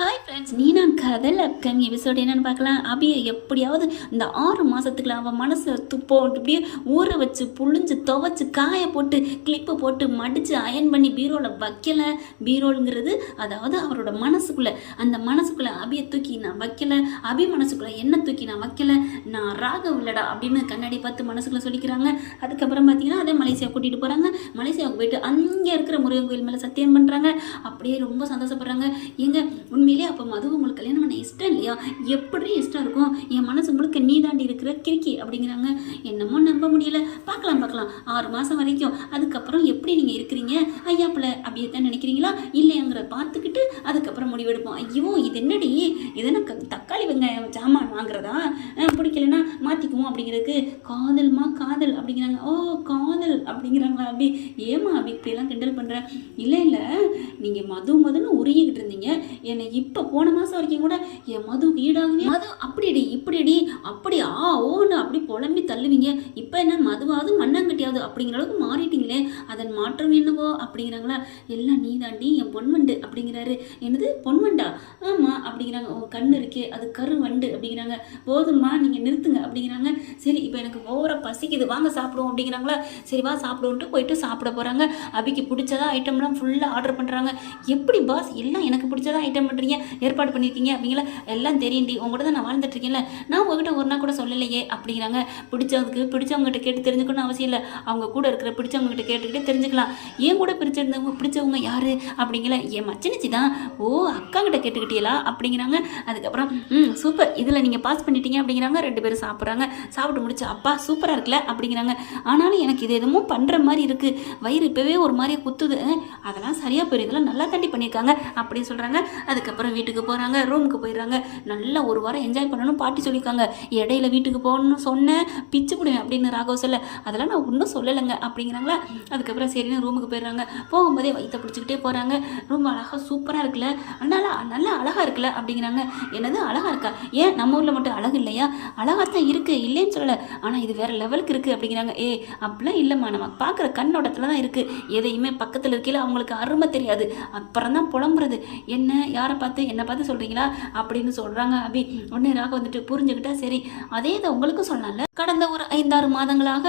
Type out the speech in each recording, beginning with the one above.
Hi friends நீ நான் கதல் upcoming episode என்னென்னு பார்க்கலாம். அபியை எப்படியாவது இந்த ஆறு மாதத்துக்குள்ள அவன் மனசை துப்போ அப்படியே ஊற வச்சு புழிஞ்சு துவைச்சு காய போட்டு கிளிப்பு போட்டு மடித்து அயன் பண்ணி பீரோவில் வைக்கலை. பீரோலுங்கிறது அதாவது அவரோட மனசுக்குள்ளே. அந்த மனசுக்குள்ளே அபியை தூக்கி நான் வைக்கலை. அபி மனசுக்குள்ளே என்ன தூக்கி நான் வைக்கலை. நான் ராகவ் இல்லடா அப்படின்னு கண்ணாடி பார்த்து மனசுக்குள்ளே சொல்லிக்கிறாங்க. அதுக்கப்புறம் பார்த்தீங்கன்னா அதே மலேசியா கூட்டிகிட்டு போகிறாங்க மலேசியாவுக்கு போயிட்டு அங்கே இருக்கிற முருகன் கோயில் மேலே சத்தியம் பண்ணுறாங்க அப்படியே ரொம்ப சந்தோஷப்படுறாங்க. எங்கள் உண்மை உண்மையிலே அப்போ மது உங்களுக்கு கல்யாணம் பண்ண இஷ்டம் இல்லையா? எப்படி இஷ்டம் இருக்கும்? என் மனசு முழுக்க நீ தாண்டி இருக்கிற கிறுக்கி அப்படிங்கிறாங்க. என்னமோ நம்ப முடியல. பார்க்கலாம் பார்க்கலாம். ஆறு மாதம் வரைக்கும். அதுக்கப்புறம் எப்படி நீங்கள் இருக்கிறீங்க? ஐயா பிள்ளை அப்படியே தான் நினைக்கிறீங்களா? இல்லையாங்கிற பார்த்துக்கிட்டு அதுக்கப்புறம் முடிவெடுப்போம். ஐயோ இது என்னடி? இதென்ன என்ன க- தக்காளி வெங்காயம் ஜாமான் வாங்குறதா? பிடிக்கலன்னா மாற்றிக்குவோம் அப்படிங்கிறதுக்கு. காதல்மா காதல் அப்படிங்கிறாங்க. ஓ காதல் அப்படிங்கிறாங்களா அப்படி ஏமா அப்படி இப்படிலாம் கிண்டல் பண்ணுறேன் இல்லை இல்லை. நீங்கள் மது மதுன்னு உருகிக்கிட்டு இருந்தீங்க. என்னை இப்போ போன மாதம் வரைக்கும் கூட என் மது ஈடாகுவே மது அப்படிடி இப்படிடி அப்படி ஆ ஓன்னு அப்படி புலம்பி தள்ளுவீங்க. இப்போ என்ன மதுவாவது மண்ணாங்கட்டியாவது அப்படிங்கிற அளவுக்கு மாறிட்டீங்களே. அதன் மாற்றம் என்னவோ அப்படிங்கிறாங்களா? எல்லாம் நீ தாண்டி என் பொன்வண்டு அப்படிங்கிறாரு. என்னது? பொன்வண்டா? ஆமாம் அப்படிங்கிறாங்க. உன் கண் இருக்கே அது கரு வண்டு அப்படிங்கிறாங்க. போதும்மா நீங்கள் நிறுத்துங்க அப்படிங்கிறாங்க. சரி இப்போ எனக்கு ஓவர பசிக்குது. வாங்க சாப்பிடுவோம் அப்படிங்கிறாங்களா? சரி வா சாப்பிடுவோன்ட்டு போயிட்டு சாப்பிட போகிறாங்க அபிக்கு பிடிச்சதா ஐட்டம்லாம் ஃபுல்லாக ஆர்டர் பண்ணுறாங்க எப்படி பாஸ் எல்லாம் எனக்கு பிடிச்சதா ஐட்டம் பண்ணுறீங்க ஏற்பாடு பண்ணியிருக்கீங்க அப்படிங்களா எல்லாம் தெரியும்டி உங்கள்கிட்ட தான் நான் வாழ்ந்துட்டுருக்கேன்ல நான் உங்ககிட்ட ஒரு நாள் கூட சொல்லலையே அப்படிங்கிறாங்க. பிடிச்சவங்களுக்கு பிடிச்சவங்ககிட்ட கேட்டு தெரிஞ்சுக்கணும் அவசியம் இல்லை. அவங்க கூட இருக்கிற பிடிச்சவங்ககிட்ட கேட்டுக்கிட்டே தெரிஞ்சுக்கலாம். ஏன் கூட பிடிச்சிருந்தவங்க பிடிச்சவங்க யார்? அப்படிங்கிற என் மச்சனிச்சி தான். ஓ அக்கா கிட்ட கேட்டுக்கிட்டீங்களா அப்படிங்கிறாங்க. அதுக்கப்புறம் ம் சூப்பர் இதில் நீங்கள் பாஸ் பண்ணிட்டீங்க அப்படிங்கிறாங்க. ரெண்டு பேரும் சாப்பிட்றாங்க. சாப்பிட்டு முடிச்சு அப்பா சூப்பராக இருக்குல்ல அப்படிங்கிறாங்க. ஆனாலும் எனக்கு இது எதுவும் பண்ணுற மாதிரி இருக்குது வயிறு இப்போவே ஒரு மாதிரியே குத்துது. அதெல்லாம் சரியாக போயிடும் இதெல்லாம் நல்லா தாண்டி பண்ணியிருக்காங்க. அப்படின்னு சொல்கிறாங்க அதுக்கு அதுக்கப்புறம் வீட்டுக்கு போகிறாங்க ரூமுக்கு போயிடுறாங்க நல்லா ஒரு வாரம் என்ஜாய் பண்ணணும் பாட்டி சொல்லியிருக்காங்க. இடையில வீட்டுக்கு போகணும்னு சொன்னேன். பிச்சு போடுவேன் அப்படின்னு ராகவ் சொல்ல அதெல்லாம் நான் ஒன்றும் சொல்லலைங்க. அப்படிங்கிறாங்களா? அதுக்கப்புறம் சரின்னு ரூமுக்கு போயிடுறாங்க. போகும்போதே வயிற்ற பிடிச்சிக்கிட்டே போகிறாங்க ரூம் அழகாக சூப்பராக இருக்குல்ல? நல்லா நல்லா அழகாக இருக்குல்ல? அப்படிங்கிறாங்க. என்னது அழகாக இருக்கா? ஏன் நம்ம ஊரில் மட்டும் அழகு இல்லையா? அழகாக தான் இருக்குது இல்லைன்னு சொல்லலை. ஆனால் இது வேறு லெவலுக்கு இருக்குது அப்படிங்கிறாங்க. ஏ அப்படிலாம் இல்லைம்மா. நம்ம பார்க்குற கண்ணோட்டத்தில் தான் இருக்குது எதையுமே பக்கத்தில் இருக்கையில் அவங்களுக்கு அருமை தெரியாது. அப்புறம் தான் புலம்புறது. என்ன யாரை பார்த்து என்னை பார்த்து சொல்கிறீங்களா அப்படின்னு சொல்கிறாங்க அபி. உடனே ராக வந்துட்டு புரிஞ்சுக்கிட்டா சரி அதே இதை உங்களுக்கும் சொல்லலாம்ல? கடந்த ஒரு ஐந்தாறு மாதங்களாக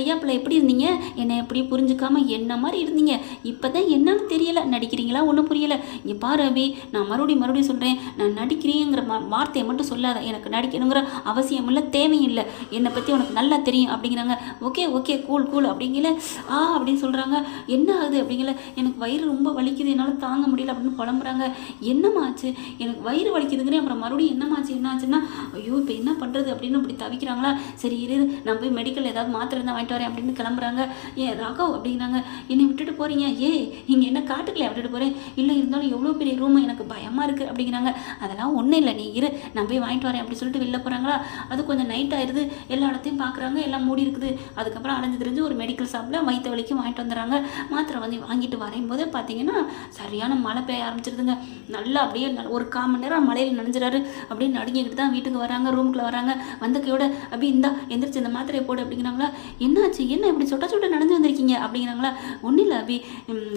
ஐயா பிள்ளை எப்படி இருந்தீங்க? என்னை எப்படி புரிஞ்சுக்காம என்ன மாதிரி இருந்தீங்க? இப்போ தான் என்னன்னு தெரியலை. நடிக்கிறீங்களா? ஒன்றும் புரியல. இங்கே பாரு ரவி நான் மறுபடியும் மறுபடியும் சொல்கிறேன் நான் நடிக்கிறேங்கிற ம வார்த்தையை மட்டும் சொல்லாத. எனக்கு நடிக்கணுங்கிற அவசியம் இல்லை தேவையும் இல்லை. என்னை பற்றி உனக்கு நல்லா தெரியும் அப்படிங்கிறாங்க. ஓகே ஓகே கூல் கூல் அப்படிங்கல ஆ அப்படின்னு சொல்கிறாங்க என்ன ஆகுது? அப்படிங்கல எனக்கு வயிறு ரொம்ப வலிக்குது. என்னால் தாங்க முடியல அப்படின்னு புலம்புறாங்க. என்னம்மா ஆச்சு எனக்கு வயிறு வலிக்குதுங்கிறேன். அப்புறம் மறுபடியும் என்னமாச்சு என்ன ஆச்சுன்னா ஐயோ இப்போ என்ன பண்ணுறது அப்படின்னு இப்படி தவிக்கிறாங்களா? சரி இரு நான் போய் மெடிக்கல் ஏதாவது மாத்திரை இருந்தால் வாங்கிட்டு வரேன் அப்படின்னு கிளம்புறாங்க. ஏன் ராகவ் அப்படிங்கிறாங்க. என்னை விட்டுட்டு போகிறீங்க ஏ இங்கே என்ன காட்டுக்கலையா விட்டுட்டு போகிறேன் இல்லை இருந்தாலும் எவ்வளோ பெரிய ரூம் எனக்கு பயமாக இருக்குது அப்படிங்கிறாங்க. அதெல்லாம் ஒன்றும் இல்லை நீ இரு. நான் போய் வாங்கிட்டு வரேன் அப்படி சொல்லிட்டு வெளில போகிறாங்களா அது கொஞ்சம் நைட் ஆயிடுது எல்லா இடத்தையும் பார்க்குறாங்க எல்லாம் மூடி இருக்குது. அதுக்கப்புறம் அடைஞ்சு தெரிஞ்சு ஒரு மெடிக்கல் ஷாப்பில் வயிற்று வலிக்கு வாங்கிட்டு வந்துடுறாங்க. மாத்திரை வந்து வாங்கிட்டு வரையும்போது பார்த்தீங்கன்னா சரியான மழை பெய்ய ஆரம்பிச்சிருதுங்க. நல்லா அப்படியே ஒரு கால் மணி நேரம் மழையில் நனைஞ்சிடாரு அப்படியே நடுங்கிக்கிட்டு தான் வீட்டுக்கு வராங்க ரூமுக்குள்ளே வராங்க. வந்த கையோட அப்படி இந்தா எந்திரிச்சு இந்த மாத்திரையை போடு அப்படிங்கிறாங்களா? என்னாச்சு? என்ன இப்படி சொட்ட சொட்ட நனைஞ்சு வந்திருக்கீங்க? அப்படிங்கிறாங்களா? ஒன்றும் இல்லை அபி.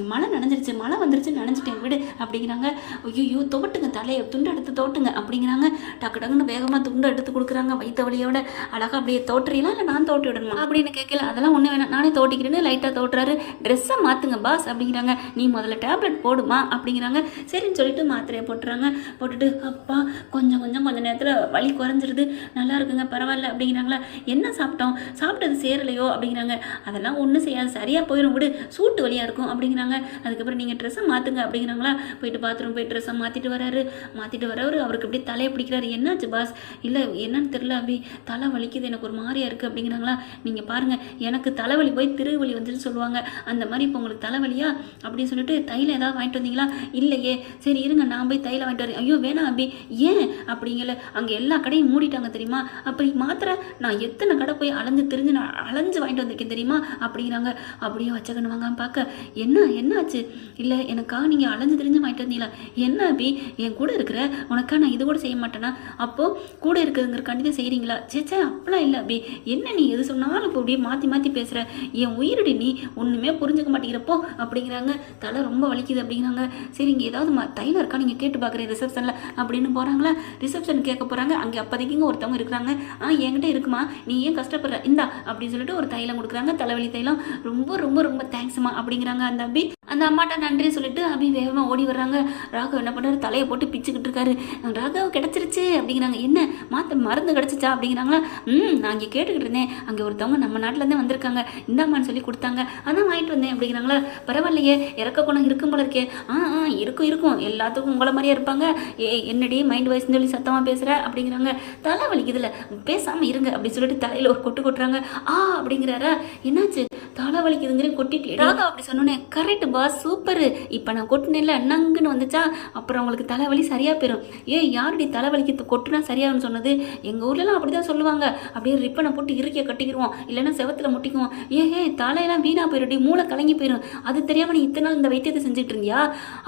மழை நனைஞ்சிருச்சு. மழை வந்துருச்சு. நனைஞ்சிட்டேன். விடு. அப்படிங்கிறாங்க. ஐயோ துவட்டுங்க தலையை. துண்டு எடுத்து தோட்டுங்க. அப்படிங்கிறாங்க. டக்கு டக்குன்னு வேகமாக துண்டு எடுத்து கொடுக்குறாங்க வயிற்று வழியோட. அழகாக அப்படியே தோட்டுறீங்களா இல்லை நான் தோட்டி விடணுமா? அப்படின்னு கேட்கல. அதெல்லாம் ஒன்றும் வேணாம். நானே தோட்டிக்கிறேன்னு லைட்டாக தோட்டுறாரு. ட்ரெஸ்ஸை மாற்றுங்க பாஸ் அப்படிங்கிறாங்க. நீ முதல்ல டேப்லெட் போடுமா? அப்படிங்கிறாங்க. சரின்னு சொல்லிட்டு மாத்திரையை போட்டுறாங்க. போட்டுட்டு அப்பா கொஞ்சம் கொஞ்சம் கொஞ்சம் நேரத்தில் வலி குறைஞ்சிருது. நல்லா இருக்குங்க. பரவாயில்ல. அப்படிங்கிறாங்களா. என்ன சாப்பிட்டோம்? சாப்பிட்டது சேரலையோ? அப்படிங்கிறாங்க. அதெல்லாம் ஒன்றும் செய்யாது. சரியாக போயிடும் விடு. சூட்டு வழியாக இருக்கும் அப்படிங்கிறாங்க. அதுக்கப்புறம் நீங்கள் ட்ரெஸ்ஸை மாற்றுங்க அப்படிங்கிறாங்களா? போயிட்டு பாத்ரூம் போய் ட்ரெஸ்ஸை மாற்றிட்டு வராரு. மாற்றிட்டு வரவர் அவருக்கு அப்படியே தலையை பிடிக்கிறாரு. என்னாச்சு பாஸ் இல்லை என்னன்னு தெரில அப்படி தலை வலிக்குது. எனக்கு ஒரு மாதிரியாக இருக்குது அப்படிங்கிறாங்களா? நீங்கள் பாருங்கள் எனக்கு தலைவலி போய் திருவலி வந்துன்னு சொல்லுவாங்க. அந்த மாதிரி இப்போ உங்களுக்கு தலைவலியா? அப்படின்னு சொல்லிட்டு தையில் ஏதாவது வாங்கிட்டு வந்தீங்களா? இல்லையே. சரி இருங்க. நான் போய் தைலம் வாங்கிட்டு வரேன். ஐயோ வேணாம் அப்படி ஏன்? அப்படிங்கல. அங்கே எல்லா கடையும் மூடிட்டாங்க தெரியுமா? அப்படி மாத்திரை? நான் நான் எத்தனை கடை போய் அலைஞ்சு திரிஞ்சு நான் அலைஞ்சு வாங்கிட்டு வந்திருக்கேன் தெரியுமா? அப்படிங்கிறாங்க. அப்படியே வச்ச வாங்க பார்க்க என்ன என்னாச்சு? இல்லை எனக்கா நீங்கள் அலைஞ்சு திரிஞ்சு வாங்கிட்டு வந்தீங்களா? என்ன அபி? என் கூட இருக்கிற? உனக்கா நான் இது கூட செய்ய மாட்டேனா? அப்போது கூட இருக்குதுங்கிறக்காண்டி தான் செய்கிறீங்களா சேச்சா அப்படிலாம் இல்லை அபி. என்ன நீ எது சொன்னாலும் இப்போ அப்படியே மாற்றி மாற்றி பேசுகிற என் உயிரடி நீ ஒன்றுமே புரிஞ்சுக்க மாட்டேங்கிறப்போ அப்படிங்கிறாங்க. தலை ரொம்ப வலிக்குது அப்படிங்கிறாங்க. சரி இங்கே ஏதாவது ம தைலம் இருக்கா? நீங்கள் கேட்டு பார்க்குறேன் ரிசப்ஷனில் அப்படின்னு போகிறாங்களா ரிசப்ஷன் கேட்க போகிறாங்க அங்கே அப்போதைக்குங்க ஒருத்தவங்க இருக்கிறாங்க. ஆ என்கிட்ட இருக்குமா? நீ ஏன் கஷ்டப்படுற? இந்தா அப்படின்னு சொல்லிட்டு ஒரு தைலம் கொடுக்குறாங்க. தலைவலி தைலம். ரொம்ப ரொம்ப ரொம்ப தேங்க்ஸ்மா அப்படிங்கிறாங்க அந்த அபி. அந்த அம்மாட்ட நன்றி சொல்லிட்டு அபி வேகமாக ஓடி வர்றாங்க. ராகவ் என்ன பண்ணுறாரு தலையை போட்டு பிச்சுக்கிட்டு இருக்காரு. ராகவ் கிடச்சிருச்சு அப்படிங்கிறாங்க. என்ன? மாத்த மருந்து கிடச்சிச்சா அப்படிங்கிறாங்களா? ம் நான் இங்கே கேட்டுக்கிட்டு இருந்தேன். அங்கே ஒருத்தவங்க நம்ம நாட்டிலேருந்தே வந்திருக்காங்க. இந்தாம்மான்னு சொல்லி கொடுத்தாங்க. அதான் வாங்கிட்டு வந்தேன் அப்படிங்கிறாங்களா? பரவாயில்லையே இறக்க குணம் இருக்கும் போல இருக்கே. ஆ ஆ இருக்கும் இருக்கும். எல்லாத்துக்கும் உங்களை மாதிரியே இருப்பாங்க. ஏ என்னடி மைண்ட் வாய்ஸ்னு சொல்லி சத்தமாக பேசுகிற அப்படிங்கிறாங்க. தலை வலிக்குதுல பேசாமல் இருங்க அப்படின்னு சொல்லிட்டு தலையில் ஒரு கொட்டு கொட்டுறாங்க. ஆ அப்படிங்கிறாரா? என்னாச்சு? தலை வலிக்குதுங்கிற கொட்டிட்டு ராகா அப்படி சொன்னோன்னே கரெக்ட் பாஸ் சூப்பரு. இப்போ நான் கொட்டினில்ல நங்குன்னு வந்துச்சா அப்புறம் உங்களுக்கு தலைவலி சரியாக போயிடும் ஏ யாருடி தலைவலிக்கு கொட்டுனா சரியாகும்னு சொன்னது? எங்கள் ஊர்லலாம் அப்படி தான் சொல்லுவாங்க. அப்படியே ரிப்பனை போட்டு இறுக்கிய கட்டிக்கிடுவோம் இல்லைன்னா செவத்தில் முட்டிக்குவோம். ஏ ஏ தலையெல்லாம் வீணாக போயிடுடி மூளை கலங்கி போயிடும் அது தெரியாமல் நீ இத்தனை நாள் இந்த வைத்தியத்தை செஞ்சுட்டு இருந்தியா?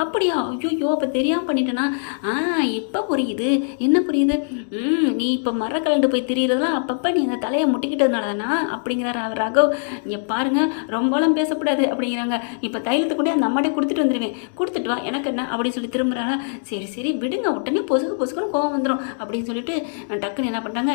அப்படியா? ஐயோ அப்போ தெரியாமல் பண்ணிட்டேனா? ஆ இப்போ புரியுது. என்ன புரியுது? ம் நீ இப்போ மர கலண்டு போய் திரியிறதெல்லாம் அப்பப்போ நீ அந்த தலையை முட்டிக்கிட்டதுனால தானா அப்படிங்கிறார் அவர் ராகவ். இங்கே பாருங்கள் ரொம்பலாம் பேசக்கூடாது அப்படிங்கிறாங்க. இப்போ தைலத்தை கூட அந்த அம்மாட்டே கொடுத்துட்டு வந்துடுவேன் கொடுத்துட்டு வா எனக்கு என்ன? அப்படின்னு சொல்லி திரும்புறாங்க. சரி சரி விடுங்க. உடனே பொசுக்கு பொசுக்குன்னு கோவம் வந்துடும் அப்படின்னு சொல்லிட்டு டக்குன்னு என்ன பண்ணுறாங்க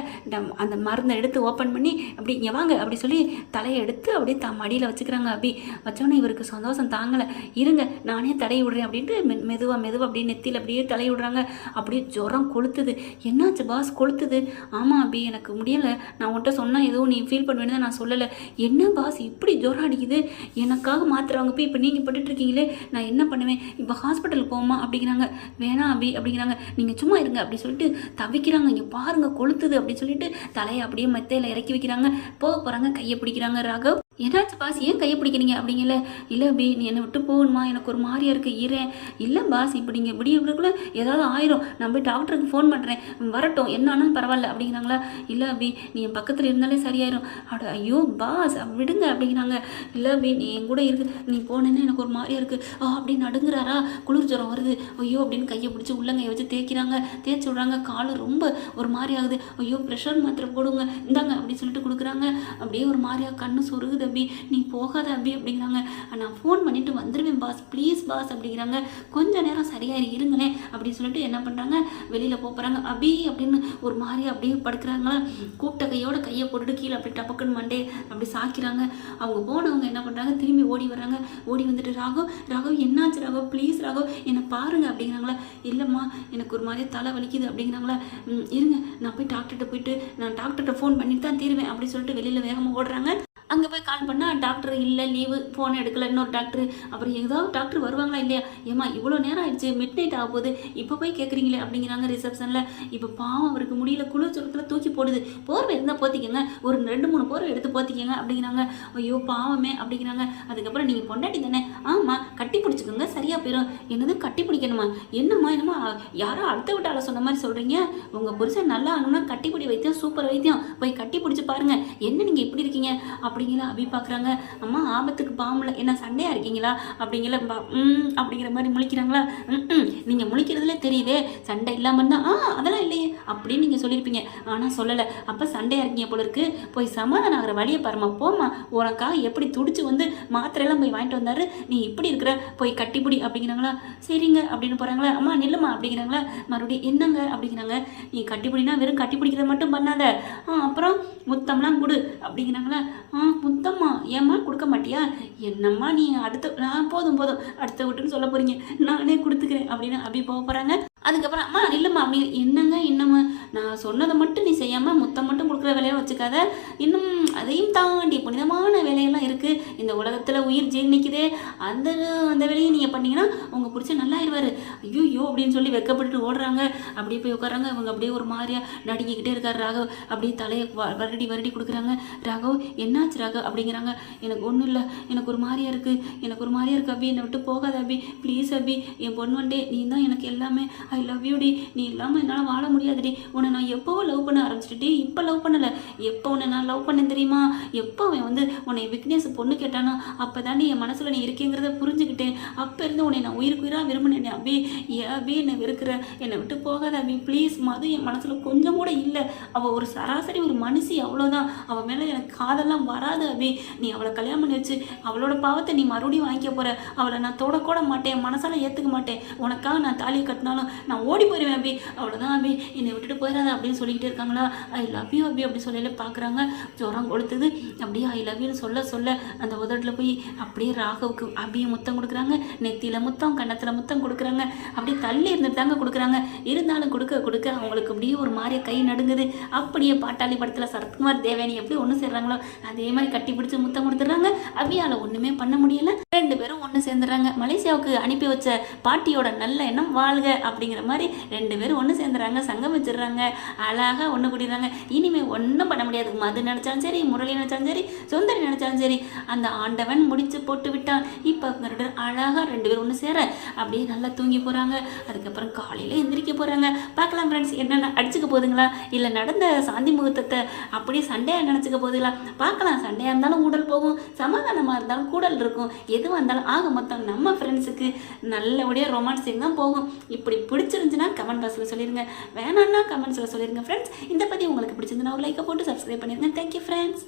அந்த மருந்தை எடுத்து ஓப்பன் பண்ணி அப்படி இங்கே வாங்க அப்படி சொல்லி தலையை எடுத்து அப்படியே த மடியில் வச்சுக்கிறாங்க அப்படி வச்சோன்னே இவருக்கு சந்தோஷம் தாங்கலை. இருங்க நானே தடை விடுறேன் அப்படின்ட்டு மெ மெதுவாக மெதுவாக அப்படியே நெத்தியில் அப்படியே தலை விடுறாங்க. அப்படியே ஜுரம் கொளுத்துது. என்னாச்சு பாஸ் கொளுத்துது. ஆமாம் அபி எனக்கு முடியலை. நான் உன்கிட்ட சொன்னால் எதுவும் நீ ஃபீல் பண்ணுவேன்னு நான் சொல்லலை. என்ன பாஸ் இப்படி ஜுரம் அடிக்குது. எனக்காக மாத்திரவங்க போய் இப்போ நீங்கள் இருக்கீங்களே நான் என்ன பண்ணுவேன்? இப்போ ஹாஸ்பிட்டல் போமா அப்படிங்கிறாங்க. வேணாம் அபி அப்படிங்கிறாங்க. நீங்கள் சும்மா இருங்க அப்படி சொல்லிட்டு தவிக்கிறாங்க. இங்கே பாருங்க கொளுத்துது அப்படின்னு சொல்லிட்டு தலையை அப்படியே மெத்தையில் இறக்கி வைக்கிறாங்க. போக போகிறாங்க கையை பிடிக்கிறாங்க ராகவ். என்னாச்சு பாஸ் ஏன் கையை பிடிக்கிறீங்க? அப்படிங்கல இல்லை அபி நீ என்னை விட்டு போகணுமா? எனக்கு ஒரு மாதிரியா இருக்குது இரேன் இல்லை பாஸ் இப்படி நீங்கள் இப்படி இப்படிக்குள்ள ஏதாவது ஆயிரும். நான் போய் டாக்டருக்கு ஃபோன் பண்ணுறேன் வரட்டும். என்ன ஆனாலும் பரவாயில்ல. அப்படிங்கிறாங்களா? இல்லை அபி நீ என் பக்கத்தில் இருந்தாலே சரியாயிரும். அட ஐயோ பாஸ் விடுங்க. அப்படிங்கிறாங்க. இல்லை அபி நீ என் கூட இருக்கு நீ போனேன்னா எனக்கு ஒரு மாதிரியா இருக்கு. ஆ அப்படின்னு நடுங்குறாரா? குளிர் ஜுரம் வருது. ஐயோ அப்படின்னு கையை பிடிச்சி உள்ளங்கையை வச்சு தேய்க்கிறாங்க. தேய்ச்சி விடுறாங்க. கால் ரொம்ப ஒரு மாதிரி ஆகுது. ஐயோ ப்ரெஷர் மாத்திரை போடுங்க. இந்தாங்க. அப்படி சொல்லிட்டு கொடுக்குறாங்க. அப்படியே ஒரு மாதிரியா கண்ணு சொருகுது. அபி நீ போகாத அபி அப்படிங்கிறாங்க. நான் ஃபோன் பண்ணிட்டு வந்துடுவேன் பாஸ் ப்ளீஸ் பாஸ் அப்படிங்கிறாங்க. கொஞ்ச நேரம் சரியாயிரு இருங்களேன் அப்படின்னு சொல்லிட்டு என்ன பண்ணுறாங்க வெளியில் போகிறாங்க அபி அப்படின்னு ஒரு மாதிரி அப்படியே படுக்கிறாங்களா? கூப்பிட்ட கையோட கையை போட்டுட்டு கீழே அப்படி டபக்குன்னு மண்டே அப்படி சாக்கிறாங்க. அவங்க போனவங்க என்ன பண்ணுறாங்க திரும்பி ஓடி வர்றாங்க. ஓடி வந்துட்டு ராகவ் ராகவ் என்னாச்சு ராகவ்? ப்ளீஸ் ராகவ் என்னை பாருங்க அப்படிங்கிறாங்களா. இல்லைம்மா எனக்கு ஒரு மாதிரி தலை வலிக்குது அப்படிங்கிறாங்களா. "ம், இருங்க நான் போய் டாக்டர்கிட்ட போயிட்டு நான் டாக்டர்கிட்ட ஃபோன் பண்ணிட்டு தான் தீருவேன் அப்படின்னு சொல்லிட்டு வெளியில் வேகமாக ஓடுறாங்க. அங்கே போய் கால் பண்ணால் டாக்டர் இல்லை லீவு ஃபோன் எடுக்கல இன்னொரு டாக்டர் அப்புறம் ஏதாவது டாக்டர் வருவாங்களா இல்லையா? ஏம்மா இவ்வளோ நேரம் ஆயிடுச்சு மிட் நைட் ஆக போகுது இப்போ போய் கேட்குறீங்களே அப்படிங்கிறாங்க ரிசப்ஷனில் இப்போ பாவம் அவருக்கு முடியல குளிர் சுரத்தில் தூக்கி போடுது. போர்வை இருந்தால் போத்திக்கங்க. ஒரு ரெண்டு மூணு போர்வை எடுத்து போத்திக்கங்க அப்படிங்கிறாங்க. ஐயோ பாவமே அப்படிங்கிறாங்க. அதுக்கப்புறம் நீங்கள் பொண்டாட்டி தானே? ஆமாம் கட்டி பிடிச்சிக்கோங்க சரியாக போயிடும் என்னது கட்டி பிடிக்கணுமா? என்னம்மா என்னம்மா? யாரோ அடுத்த விட்டால சொன்ன மாதிரி சொல்கிறீங்க உங்கள் புருஷன் நல்லா ஆகணும்னா கட்டிப்பிடி வைத்தியம் சூப்பர் வைத்தியம். போய் கட்டி பிடிச்சி பாருங்கள் என்ன நீங்கள் இப்படி இருக்கீங்க? அப்படிங்கிற அபி பார்க்குறாங்க அம்மா ஆபத்துக்கு பாம்புல என்ன சண்டையாக இருக்கீங்களா? அப்படிங்கிற ம் அப்படிங்கிற மாதிரி முழிக்கிறாங்களா? ம் நீங்கள் முழிக்கிறதுல தெரியுதே. சண்டை இல்லாமல் இருந்தால் ஆ அதெல்லாம் இல்லையே. அப்படின்னு நீங்கள் சொல்லியிருப்பீங்க ஆனால் சொல்லலை. அப்போ சண்டையாக இருக்கீங்க போல இருக்கு. போய் சமாதானம் ஆகிற வழியை பாருமா போம்மா. உனக்காக எப்படி துடிச்சு வந்து மாத்திரையெல்லாம் போய் வாங்கிட்டு வந்தாரு? நீ இப்படி இருக்கிற போய் கட்டிப்பிடி அப்படிங்கிறாங்களா? சரிங்க அப்படின்னு போகிறாங்களா அம்மா நில்லுமா அப்படிங்கிறாங்களா? மறுபடியும் என்னங்க? அப்படிங்கிறாங்க. நீ கட்டிப்பிடினா வெறும் கட்டிப்பிடிக்கிறத மட்டும் பண்ணாத. ஆ அப்புறம் முத்தம்லாம் கொடு அப்படிங்கிறாங்களா? ஆ முத்தம்மா ஏம்மா கொடுக்க மாட்டியா? என்னம்மா நீ அடுத்த நான் போதும் போதும். அடுத்த வீட்டுன்னு சொல்ல போறீங்க. நானே கொடுத்துக்கிறேன் அப்படின்னு அபி போக போகிறாங்க அதுக்கப்புறம் அம்மா இல்லைம்மா அப்படி என்னங்க என்னம்மா சொன்னதை மட்டும் நீ செய்யாமல் முத்தம் மட்டும் கொடுக்குற வேலையை வச்சுக்காத. இன்னும் அதையும் தாண்டி புனிதமான வேலையெல்லாம் இருக்குது இந்த உலகத்தில் உயிர் ஜீர்ணிக்குதே. அந்த அந்த வேலையை நீங்கள் பண்ணிங்கன்னா உங்கள் பிடிச்ச நல்லா ஆயிடுவார் ஐயோ அப்படின்னு சொல்லி வெக்கப்பட்டு ஓடுறாங்க. அப்படியே போய் உட்காராங்க அவங்க அப்படியே ஒரு மாதிரியா நடுங்கிக்கிட்டே இருக்கார் ராகவ். அப்படியே தலையை வ- வருடி வருடி கொடுக்குறாங்க. ராகவ் என்னாச்சு ராகவ்? அப்படிங்கிறாங்க. எனக்கு ஒன்றும் இல்லை. எனக்கு ஒரு மாதிரியா இருக்குது எனக்கு ஒரு மாதிரியா இருக்குது அபி. என்னை விட்டு போகாத அபி. ப்ளீஸ் அபி. என் பொண்ணு வண்டே நீ தான் எனக்கு எல்லாமே. ஐ லவ் யூ டி. நீ இல்லாமல் என்னால் வாழ முடியாதுடி. உன்னை நான் எப்போவோ லவ் பண்ண ஆரம்பிச்சிட்டு இப்போ லவ் பண்ணலை. எப்போ உன்னை நான் லவ் பண்ணேன் தெரியுமா? எப்போ அவன் வந்து உன்னை விக்னேஷ் பொண்ணு கேட்டானோ? அப்போ தாண்டி என் மனசில் நீ இருக்கேங்கிறத புரிஞ்சுக்கிட்டேன். அப்போ இருந்து உன்னை நான் உயிருக்கு உயிராக விரும்பினேன் அபி. ஏ அபி என்னை வெறுக்கிற? என்னை விட்டு போகாத அபி. ப்ளீஸ் மது என் மனசில் கொஞ்சம் கூட இல்லை. அவள் ஒரு சராசரி ஒரு மனுஷி அவ்வளோதான் அவள் மேலே எனக்கு காதெல்லாம் வராது அபி. நீ அவளை கல்யாணம் பண்ணி வச்சு அவளோட பாவத்தை நீ மறுபடியும் வாங்கிக்க போகிற அவளை நான் தொடக்கூட மாட்டேன். மனசால் ஏற்றுக்க மாட்டேன். உனக்காக நான் தாலியை கட்டினாலும் நான் ஓடி போயிடுவேன் அபி. அவ்வளோதான் அபி. என்னை விட்டுட்டு போயிடாத அப்படின்னு சொல்லிக்கிட்டே இருக்காங்களா? ஐ லவ் யூ அப்படி அப்படி சொல்லல பார்க்குறாங்க ஜுரம் கொடுத்தது அப்படியே ஐ லவ் யூன்னு சொல்ல சொல்ல அந்த உதட்டில் போய் அப்படியே ராகவுக்கு அப்படியே முத்தம் கொடுக்குறாங்க. நெத்தியில் முத்தம் கன்னத்தில் முத்தம் கொடுக்குறாங்க. அப்படியே தள்ளி இருந்துட்டு தாங்க கொடுக்குறாங்க. இருந்தாலும் கொடுக்க கொடுக்க அவங்களுக்கு அப்படியே ஒரு மாதிரியே கை நடுங்குது. அப்படியே பாட்டாளி படத்தில் சரத்குமார் தேவயானி எப்படி ஒன்று செய்கிறாங்களோ அதே மாதிரி கட்டி பிடிச்சி முத்தம் கொடுத்துட்றாங்க. அபியால் ஒன்றுமே பண்ண முடியல. ரெண்டு பேரும் சேர்ந்துடுறாங்க மலேசியாவுக்கு அனுப்பி வச்ச பாட்டியோட நல்ல எண்ணம் வாழ்க அப்படிங்கிற மாதிரி ரெண்டு பேரும் ஒன்று சேர்ந்துறாங்க சங்கம் வச்சிடுறாங்க அழகாக ஒன்று கூடிடுறாங்க. இனிமேல் ஒன்றும் பண்ண முடியாது. மது நினச்சாலும் சரி முரளி நினச்சாலும் சரி சுந்தரி நினச்சாலும் சரி அந்த ஆண்டவன் முடிச்சு போட்டு விட்டான். இப்போ ரெண்டு பேரும் அழகாக ரெண்டு பேரும் ஒன்று சேர அப்படியே நல்லா தூங்கி போகிறாங்க அதுக்கப்புறம் காலையில் எந்திரிக்க போகிறாங்க பார்க்கலாம் ஃப்ரெண்ட்ஸ் என்னென்ன அடிச்சுக்க போகுதுங்களா இல்லை நடந்த சாந்தி முகூர்த்தத்தை அப்படியே சண்டையாக நினச்சிக்க போகுதுங்களா பார்க்கலாம். சண்டையாக இருந்தாலும் ஊடல் போகும். சமாதானமாக இருந்தாலும் கூடல் இருக்கும். எதுவாக இருந்தாலும் ஆக மொத்தம் நம்ம ஃப்ரெண்ட்ஸுக்கு நல்லபடியாக ரொமான்ஸிங் தான் போகும்? இப்படி பிடிச்சிருந்துச்சுன்னா கமெண்ட் பாக்ஸில் சொல்லிடுங்க வேணான்னா கமெண்ட்ஸில் சொல்லிடுங்க ஃப்ரெண்ட்ஸ் இந்த பற்றி உங்களுக்கு பிடிச்சிருந்துன்னா ஒரு லைக்கை போட்டு சப்ஸ்கிரைப் பண்ணிடுங்க தேங்க்யூ ஃப்ரெண்ட்ஸ்